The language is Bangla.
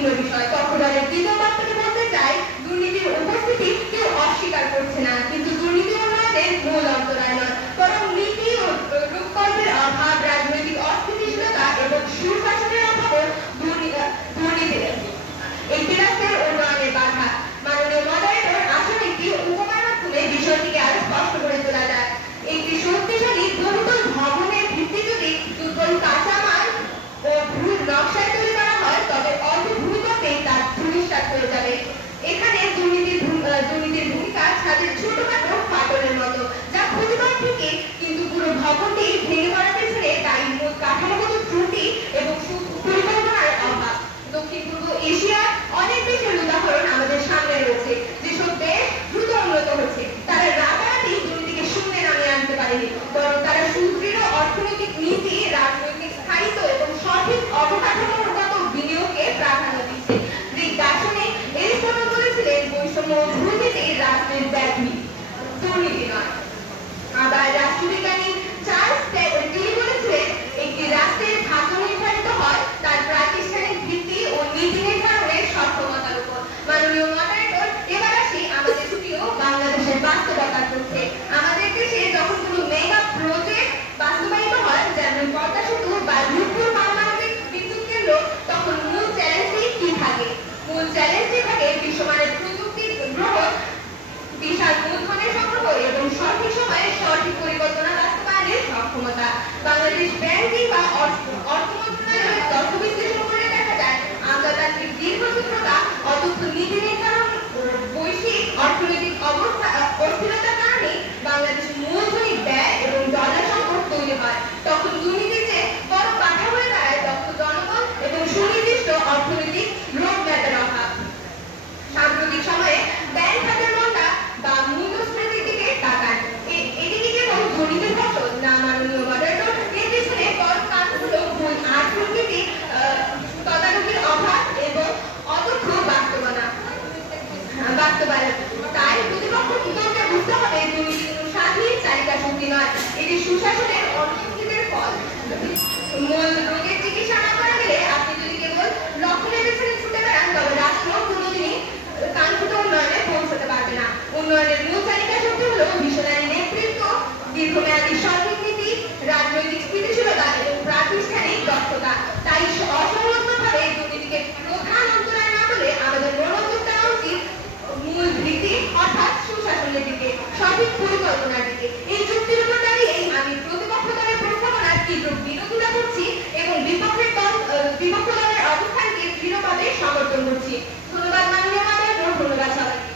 ভিন্ন বিষয়। তত্ত্বদানের দ্বিতীয় বাক্যটি বলতে চাই, দুর্নীতির উপস্থিতি কেউ অস্বীকার করছে না, কিন্তু দুর্নীতি উন্নয়নের মূল অন্তরায় নয়, বরং নীতি ও রূপকল্পের অভাব, রাজনৈতিক অস্থিতিশীলতা এবং সুশাসনের অভাবও দুর্নীতির একটি রাষ্ট্রের উন্নয়নের বাধা। মাননীয় মডারেটর, আসলে একটি উপমার মাধ্যমে বিষয়টিকে আরো স্পষ্ট করে তোলা যায়। একটি শক্তিশালী বহুতল ভবনের ভিত্তি যদি দুর্বল কাঁচামাল ও ভুল নকশায় তৈরি করা হয়, তবে অল্প ভূমিকম্পেই তার ধূলিসাৎ হয়ে যাবে। এখানে দুর্নীতির ভূমিকা ছাদের ছোটখাটো ফাটলের মতো, যা ক্ষতিকর থেকে কিন্তু পুরো ভবনটি ভেঙে পড়ার পেছনে দায়ী মূল কাঠামোগত ত্রুটি এবং পরিকল্পনার অভাব। দক্ষিণ পূর্ব এশিয়ার অনেক দেশের উদাহরণ আমাদের সামনে রয়েছে, যেসব দেশ দ্রুত উন্নত হচ্ছে। তারা রাতারাতি দুর্নীতিকে শূন্যে নামিয়ে আনতে পারেনি, বরং তারা সুদৃঢ় অর্থনৈতিক নীতি, রাজনৈতিক স্থায়িত্ব এবং সঠিক অবকাঠামোগত বিনিয়োগকে প্রাধান্য দিচ্ছে। গ্রিক দার্শনিক এরিস্টটল বলেছিলেন, বৈষম্য দুর্নীতি রাষ্ট্রের ব্যাধি, দুর্নীতি নয়। আবার রাষ্ট্রবিজ্ঞানী চার্লস টিলি বলেছিলেন, একটি রাষ্ট্রের ভাগ্য নির্ধারিত হয় তার প্রাতিষ্ঠানিক ভিত্তি ও নীতি নির্ধারণের সক্ষমতার উপর। মাননীয় মডারেটর, এবার আসি আমাদের প্রিয় বাংলাদেশের বাস্তবতার পক্ষে। আমাদের দেশে যখন কোনো মেগা প্রজেক্ট বাস্তবায়িত হয়, যেমন পদ্মা সেতু বা রূপপুর পারমাণবিক বিদ্যুৎ কেন্দ্র, তখন মূল চ্যালেঞ্জটি কি থাকে? মূল চ্যালেঞ্জটি থাকে বিশ্বমানের প্রযুক্তি গ্রহণ, বিশাল মূলধনের সংগ্রহ এবং সঠিক সময়ে সঠিক পরিকল্পনা বাস্তবায়নের সক্ষমতা। বাংলাদেশ ব্যাংকিং বা অর্থ মন্ত্রণালয়ের তথ্য বিশ্লেষণ করে দেখা যায়, আমলাতান্ত্রিক দীর্ঘসূত্রতা, অদক্ষ নীতি নির্ধারণ ও বৈশ্বিক অর্থনৈতিক অস্থিরতার কারণে বাংলাদেশের মূলধনী ব্যয় এবং ডলার সংকট তৈরি হয়। তখন দুর্নীতির চেয়ে বড় বাধা হয়ে দাঁড়ায় দক্ষ জনবল এবং সুনির্দিষ্ট অর্থনৈতিক রোডম্যাপের অভাব। সাম্প্রতিক সময়ে ব্যাংক খাতের মন্দা বা মূল্যস্ফীতির দিকে তাকান, এটি কি কেবল দুর্নীতির ফসল? না, মাননীয় মডারেটর, এর পেছনে বড় কারণ হলো ভুল আর্থনীতি, তদারকির অভাব এবং অদক্ষ বাস্তবায়ন। তাই প্রতিপক্ষকে বুঝতে হবে, দুর্নীতি কোনো স্বাধীন চালিকা শক্তি নয়, এটি সুশাসনের অনুপস্থিতির ফল। মূল রোগের চিকিৎসা না করা গেলে আপনি যদি কেবল লক্ষণের পেছনে ছুটে বেড়ান, তবে রাষ্ট্র কোনোদিনই কাঙ্ক্ষিত উন্নয়নে পৌঁছতে পারবে না। উন্নয়নের মূল চালিকা শক্তি হলো মিশনারি নেতৃত্ব, দীর্ঘমেয়াদী সঠিক নীতি, রাজনৈতিক স্থিতিশীলতা এবং প্রাতিষ্ঠানিক দক্ষতা। তাই অসংলগ্নভাবে দুর্নীতিকে প্রধান অন্তরায় না বলে আমাদের মনোযোগ দেওয়া উচিত মূল ভিত্তি, অর্থাৎ সুশাসনের দিকে, সঠিক পরিকল্পনার দিকে। এই যুক্তির উপর দাঁড়িয়েই আমি প্রতিপক্ষ দলের প্রস্তাবনার তীব্র